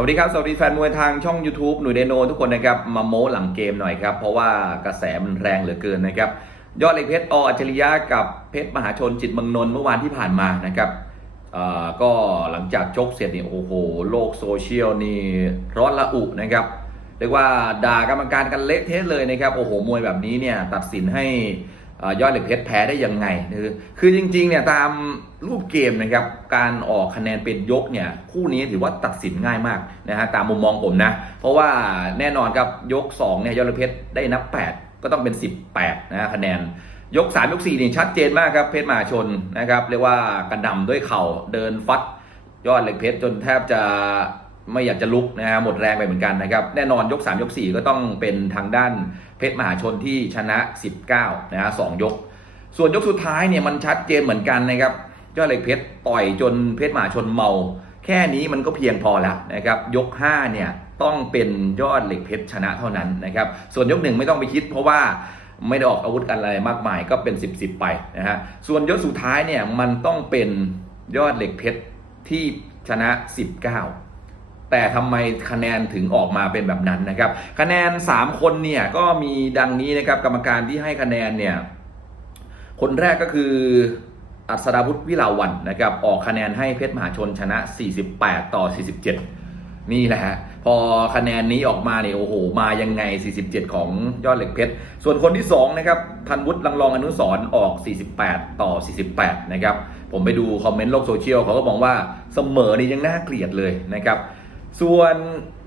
สวัสดีครับ สวัสดีแฟนมวยทางช่อง YouTube หนุ่ยเดโนทุกคนนะครับ มาโม้หลังเกมหน่อยครับ เพราะว่ากระแสมันแรงเหลือเกินนะครับ ยอดเหล็กเพชรออัจฉริยะกับเพชรมหาชนจิตมืองนนท์เมื่อวานที่ผ่านมานะครับอ่อก็หลังจากชกเสร็จนี่โอ้โห โลกโซเชียลนี่ร้อนระอุนะครับเรียกว่าด่ากรรมการกันเละเทะเลยนะครับ โอ้โหมวยแบบนี้เนี่ยตัดสินให้ ยอดเหล็กเพชรแพ้ได้ยังไงคือคือจริงๆเนี่ยตามรูปเกมนะครับการออกคะแนนเป็นยกเนี่ยคู่นี้ถือว่าตัดสินง่ายมากนะฮะตามมุมมองผมนะเพราะว่าแน่นอนครับยก2เนี่ยยอดเหล็กเพชรได้นับ 8 ก็ต้องเป็น 18นะฮะคะแนนยก 3 ยก4นี่ยชัดเจนมากครับเพชรมหาชนนะครับเรียกว่ากระหนำด้วยเข่าเดินฟัดยอดเหล็กเพชรจนแทบจะ ไม่อยากจะลุกนะฮะหมดแรงไปเหมือนกันนะครับ แน่นอนยก 3 ยก 4 ก็ต้องเป็นทางด้านเพชรมหาชนที่ชนะ 19นะฮะสองยก ส่วนยกสุดท้ายเนี่ยมันชัดเจนเหมือนกันนะครับยอดเหล็กเพชรต่อยจนเพชรมหาชนเมา แค่นี้มันก็เพียงพอแล้วนะครับยก 5 เนี่ยต้องเป็นยอดเหล็กเพชรชนะเท่านั้นนะครับส่วนยกหนึ่งไม่ต้องไปคิด เพราะว่าไม่ได้ออกอาวุธกันอะไรมากมายก็เป็น 10บสไปนะฮะส่วนยกสุดท้ายเนี่ยมันต้องเป็นยอดเหล็กเพชรที่ชนะ 19 แต่ทำไมคะแนนถึงออกมาเป็นแบบนั้นนะครับ คะแนน 3 คนเนี่ยก็มีดังนี้นะครับกรรมการที่ให้คะแนนเนี่ยคนแรกก็คืออัศดาวุฒิวิลาวันนะครับออกคะแนนให้เพชรมหาชนชนะ 48 ต่อ 47 นี่แหละฮะพอคะแนนนี้ออกมาเนี่ยโอ้โห มายังไง 47 ของยอดเหล็กเพชร ส่วนคนที่ 2 นะครับธันวุฒิลังรองอนุสรออก 48 ต่อ 48 นะครับ ผมไปดูคอมเมนต์โลกโซเชียลเขาก็มองว่าเสมอนี่ยังน่าเกลียดเลยนะครับ ส่วน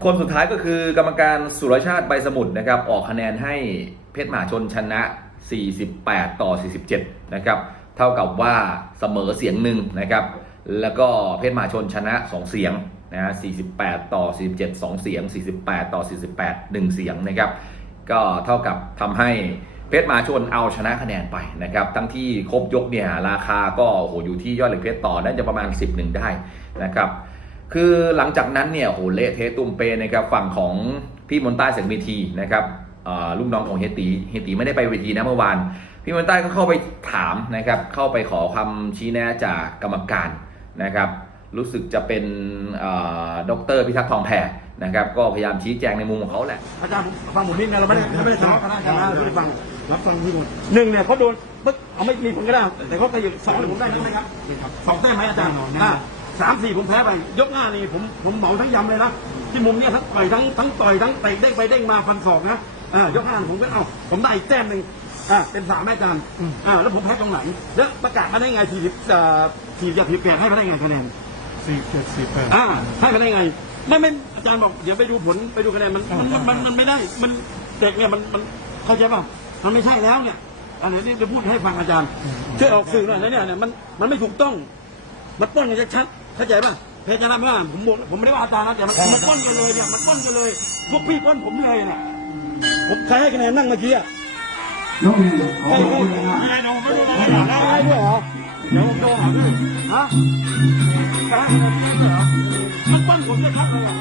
คนสุดท้ายก็คือกรรมการสุรชาติใบสมุทรนะครับ ออกคะแนนให้เพชรมหาชนชนะ 48 ต่อ 47 นะครับ เท่ากับว่าเสมอเสียงหนึ่งนะครับ แล้วก็เพชรมหาชนชนะ 2 เสียงนะฮะ48 ต่อ 47 2 เสียง 48 ต่อ 48 1 เสียงนะครับ ก็เท่ากับทำให้เพชรมหาชนเอาชนะคะแนนไปนะครับ ทั้งที่ครบยกเนี่ยราคาก็โอ้โหอยู่ที่ยอดเหล็กเพชรต่อน่าจะประมาณ 10หนึ่งได้นะครับ คือหลังจากนั้นเนี่ยโหเละเทะตุ้มเปนะครับฝั่งของพี่มนใต้เสียงเวทีนะครับเอ่อลูกน้องของเฮยตีเฮยตีไม่ได้ไปเวทีนะเมื่อวาน พี่มนใต้ก็เข้าไปถามนะครับ เข้าไปขอคำชี้แนะจากกรรมการนะครับ รู้สึกจะเป็นเอ่อดรพิทักษ์ทองแพรนะครับ ก็พยายามชี้แจงในมุมของเขาแหละอาจารย์ผมฟังผมนิดนะเราไม่ได้เราไม่ได้ทะเลาะกันนะอาจารย์นะเราไม่ได้ฟังรับฟังพี่หมดหนึ่งเนี่ยเขาโดนปึ๊กเอาไม่มีผลก็ได้แต่เขาไปอยู่สองเนี่ยผมได้ไหมครับสองแต้มไหมอาจารย์อ่า สามสี่ผมแพ้ไปยกหน้านี่ผมผมเหมาทั้งยำเลยนะที่มุมเนี่ยทั้งต่อยทั้งทั้งต่อยทั้งเตะเด้งไปเด้งมาฟันศอกนะอ่ายกห้าผมก็เอาผมได้อีกแต้มหนึ่งอ่าเป็นสามแม่อาจารย์อ่าแล้วผมแพ้ตรงไหนแล้วประกาศมาได้ไงทีสิบเอ่อทีสิบผิดแปดให้มาได้ไงคะแนนสี่เจ็ดสี่แปดอ่าให้มาได้ไงไม่ไม่อาจารย์บอกเดี๋ยวไปดูผลไปดูคะแนนมันมันมันมันไม่ได้มันเด็กเนี่ยมันมันเข้าใจป่ะมันไม่ใช่แล้วเนี่ยอันนี้จะพูดให้ฟังอาจารย์ช่วยออกสื่อหน่อยนะเนี่ยเนี่ยมันมันไม่ถูกต้อง มันป้นกันชัดๆ เข้าใจป่ะเพชรนะไม่ว่าผมบอกผมไม่ได้ว่าอาจารย์นะแต่มันมันป้นกันเลยเนี่ยมันป้นกันเลย พวกพี่ป้นผมเลยเนี่ยผมใครให้คะแนนนั่งเมื่อกี้อะน้องเองขอให้ขอบให้คุณนะครับให้น้องไม่รู้ได้หรอได้ด้วยเหรอเดี๋ยวผมโทรหาด้วยฮะใครให้คะแนนด้วยเหรอมันป้นผมด้วยครับเลยอะ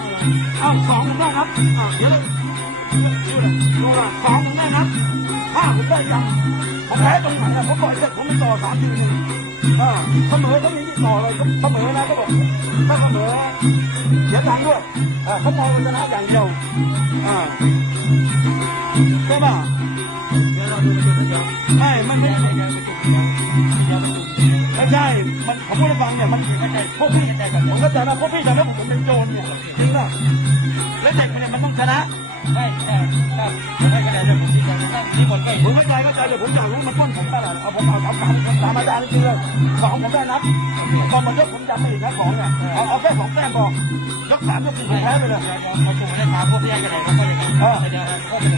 อ้าวสองผมได้ครับอ่าเดี๋ยวดูเลยดูละสองผมได้ครับห้าผมได้ยังผมแพ้ตรงไหนอะผมบอกเลยผมไม่ต่อสามทีหนึ่ง อ่าเสมอเขามีที่ต่อเลยเขาเสมอนะเขาบอกถ้าเสมอเสียตังค์ด้วยอ่าเขามองมันชนะอย่างเดียวอ่าใช่ป่ะไม่มันไม่ไม่ใช่มันผมพูดให้ฟังเนี่ยมันพวกพี่ผมก็จะนะพวกพี่จะนะผมเป็นโจรเนี่ย แล้วเด็กเนี่ยมันต้องชนะไม่ใช่ครับไม่คะแนนเลยที่หมดเลยผมเข้าใจเข้าใจเลยผมอยากรู้มันป้นผมตลอดเอาผมเอาทำตามตามอาจารย์จริงเลยสองผมได้นับพอมันยกผมจำไม่ถึงนะสองเนี่ยเอาเอาแค่สองแต้มพอยกสามยกสี่ผมแพ้ไปเลยเขาถูกได้ถามพวกพี่กันไหนเขาก็ยังเออ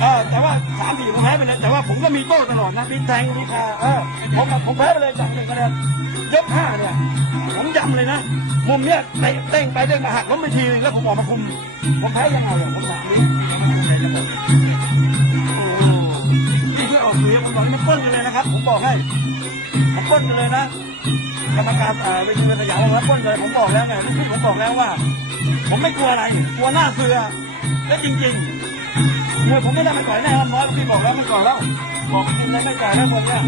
เออแต่ว่าสามสี่ผมแพ้ไปเลยแต่ว่าผมก็มีโต้ตลอดนะมีแทงมีคาเออผมผมแพ้ไปเลยจากหนึ่งคะแนนยกห้าเนี่ยผมจำเลยนะมุมเนี้ยเตะเต้งไปเด้งมาหักล้มไปทีนึงแล้วผมออกมาคุมผมแพ้ยังไงอะผมถามดิโอ้โหนี่ช่วยออกเสียงผมบอกนี่มันป้นกันเลยนะครับ ผมบอกให้ผมป้นกันเลยนะกรรมการเอ่าเวทีสยามบอกว่าป้นเลย ผมบอกแล้วไงลูกพี่ผมบอกแล้วว่า ผมไม่กลัวอะไร กลัวหน้าเสือและจริงๆมวยผมไม่ได้มาต่อยแน่ครับน้อยพี่บอกแล้วมันก่อนแล้วบอกจริงเลยไม่จ่ายแล้วคนเนี้ย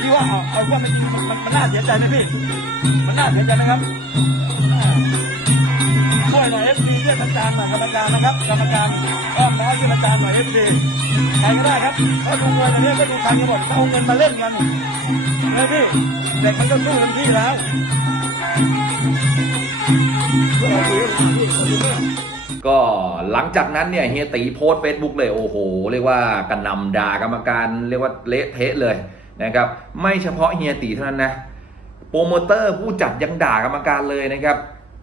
พี่ว่าเอาเอาว่าไม่จริงมันมันน่าเสียใจไหมพี่ มันน่าเสียใจนะครับ หน่อยเอฟซีเรียกอาจารย์หน่อยกรรมการนะครับกรรมการอ้อมน้อยเรียกอาจารย์หน่อยเอฟซีใครก็ได้ครับถ้าดูมวยอันนี้ก็ดูทางกันหมดเอาเงินมาเล่นกันเลยพี่เด็กมันก็สู้เต็มที่แล้วก็หลังจากนั้นเนี่ยเฮียตีโพสเฟซบุ๊กเลยโอ้โห เรียกว่ากระนำด่ากรรมการเรียกว่าเละเทะเลยนะครับไม่เฉพาะเฮียตีเท่านั้นนะโปรโมเตอร์ผู้จัดยังด่ากรรมการเลยนะครับ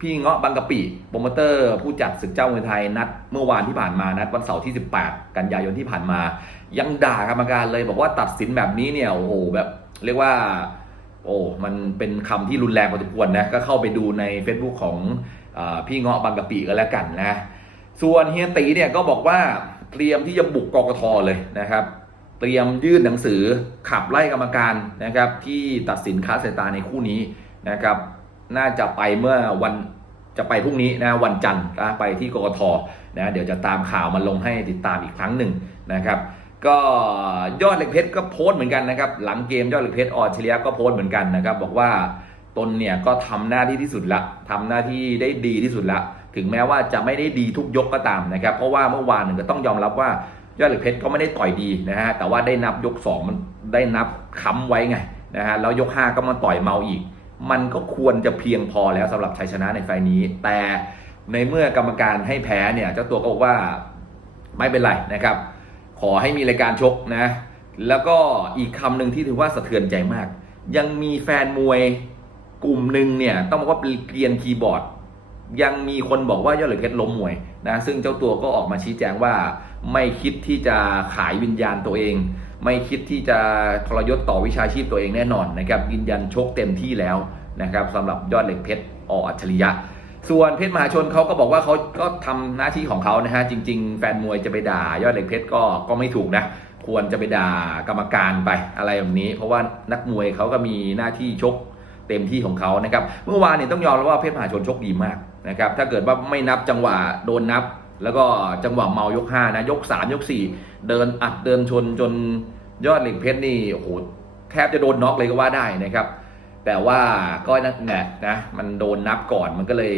พี่เงาะบางกะปิโปรโมเตอร์ ผู้จัดศึกเจ้ามวยไทยนัดเมื่อวานที่ผ่านมานัดวันเสาร์ที่ 18 กันยายนที่ผ่านมา ยังด่ากรรมการเลยบอกว่าตัดสินแบบนี้เนี่ยโอ้โหแบบเรียกว่า โอ้มันเป็นคำที่รุนแรงพอสมควรนะก็เข้าไปดูใน Facebook ของอพี่เงาะบางกะปิก็แล้วกันนะ ส่วนเฮียตีเนี่ยก็บอกว่าเตรียมที่จะบุกกกทเลยนะครับเตรียมยื่นหนังสือขับไล่กรรมการนะครับที่ตัดสินค้าสายตาในคู่นี้นะครับ น่าจะไปเมื่อวันจะไปพรุ่งนี้นะวันจันทร์นะไปที่กกทนะเดี๋ยวจะตามข่าวมาลงให้ติดตามอีกครั้งหนึ่งนะครับ ก็ยอดเหล็กเพชรก็โพสต์เหมือนกันนะครับ หลังเกมยอดเหล็กเพชรออชเลียก็โพสต์เหมือนกันนะครับ บอกว่าตนเนี่ยก็ทำหน้าที่ที่สุดละทำหน้าที่ได้ดีที่สุดละ ถึงแม้ว่าจะไม่ได้ดีทุกยกก็ตามนะครับ เพราะว่าเมื่อวานหนึ่งก็ต้องยอมรับว่ายอดเหล็กเพชรก็ไม่ได้ต่อยดีนะฮะแต่ว่าได้นับยก 2 มันได้นับค้ำไว้ไงนะฮะแล้วยก 5 ก็มาต่อยเมาอีก มันก็ควรจะเพียงพอแล้วสำหรับชัยชนะในไฟล์นี้ แต่ในเมื่อกรรมการให้แพ้เนี่ยเจ้าตัวก็บอกว่าไม่เป็นไรนะครับ ขอให้มีรายการชกนะ แล้วก็อีกคำหนึ่งที่ถือว่าสะเทือนใจมาก ยังมีแฟนมวยกลุ่มหนึ่งเนี่ยต้องบอกว่าเป็นเกรียนคีย์บอร์ด ยังมีคนบอกว่ายอดเหล็กเพชรล้มมวยนะซึ่งเจ้าตัวก็ออกมาชี้แจงว่าไม่คิดที่จะขายวิญญาณตัวเอง ไม่คิดที่จะทรยศต่อวิชาชีพตัวเองแน่นอนนะครับยืนยันชกเต็มที่แล้วนะครับสำหรับยอดเหล็กเพชรออัจฉริยะ ส่วนเพชรมหาชนเขาก็บอกว่าเขาก็ทำหน้าที่ของเขานะฮะจริง ๆ แฟนมวยจะไปด่ายอดเหล็กเพชรก็ก็ไม่ถูกนะควรจะไปด่ากรรมการไปอะไรแบบนี้ เพราะว่านักมวยเขาก็มีหน้าที่ชกเต็มที่ของเขานะครับเมื่อวานเนี่ยต้องยอมรับว่าเพชรมหาชนชกดีมากนะครับถ้าเกิดว่าไม่นับจังหวะโดนนับ แล้วก็จังหวะเมายก5นะ ยก3ยก4เดินอัดเดินชนจนยอดเหล็กเพชรนี่โอ้โหแทบจะโดนน็อกเลยก็ว่าได้นะครับ แต่ว่าก็นั่นแหละนะมันโดนนับก่อนมันก็เลย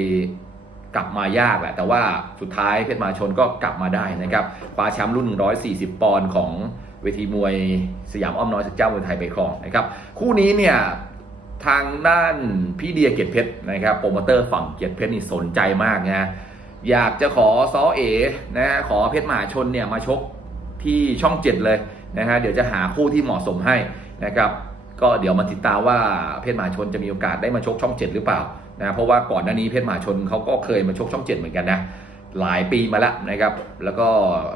กลับมายากแหละ แต่ว่าสุดท้ายเพชรมาชนก็กลับมาได้นะครับคว้าแชมป์รุ่น 140 ปอนด์ของเวทีมวยสยามอ้อมน้อยศึกเจ้ามวยไทยไปครองนะครับ คู่นี้เนี่ยทางด้านพี่เดียเกียรติเพชรนะครับโปรโมเตอร์ฝั่งเกียรติเพชรนี่สนใจมากนะ อยากจะขอซอเอนะขอเพชรหมาชนเนี่ยมาชกที่ช่องเจ็ดเลยนะฮะเดี๋ยวจะหาคู่ที่เหมาะสมให้นะครับก็เดี๋ยวมาติดตามว่าเพชรหมาชนจะมีโอกาสได้มาชกช่องเจ็ดหรือเปล่านะเพราะว่าก่อนหน้านี้เพชรหมาชนเขาก็เคยมาชกช่องเจ็ดเหมือนกันนะ หลายปีมาแล้วนะครับ แล้วก็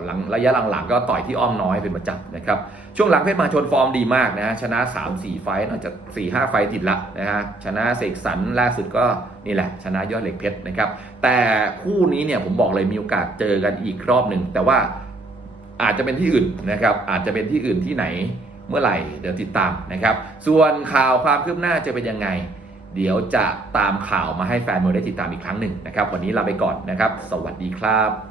หลังระยะหลังๆก็ต่อยที่อ้อมน้อยเป็นประจำนะครับ ช่วงหลังเพชรมาชนฟอร์มดีมากนะชนะ 3-4 ไฟน่าจะ 4-5 ไฟติดละนะฮะ ชนะเสกสรรล่าสุดก็นี่แหละ ชนะยอดเหล็กเพชรนะครับ แต่คู่นี้เนี่ยผมบอกเลยมีโอกาสเจอกันอีกรอบหนึ่ง แต่ว่าอาจจะเป็นที่อื่นนะครับ อาจจะเป็นที่อื่นที่ไหนเมื่อไหร่เดี๋ยวติดตามนะครับ ส่วนข่าวความคืบหน้าจะเป็นยังไง เดี๋ยวจะตามข่าวมาให้แฟนมวยได้ติดตามอีกครั้งหนึ่งนะครับ วันนี้ลาไปก่อนนะครับ สวัสดีครับ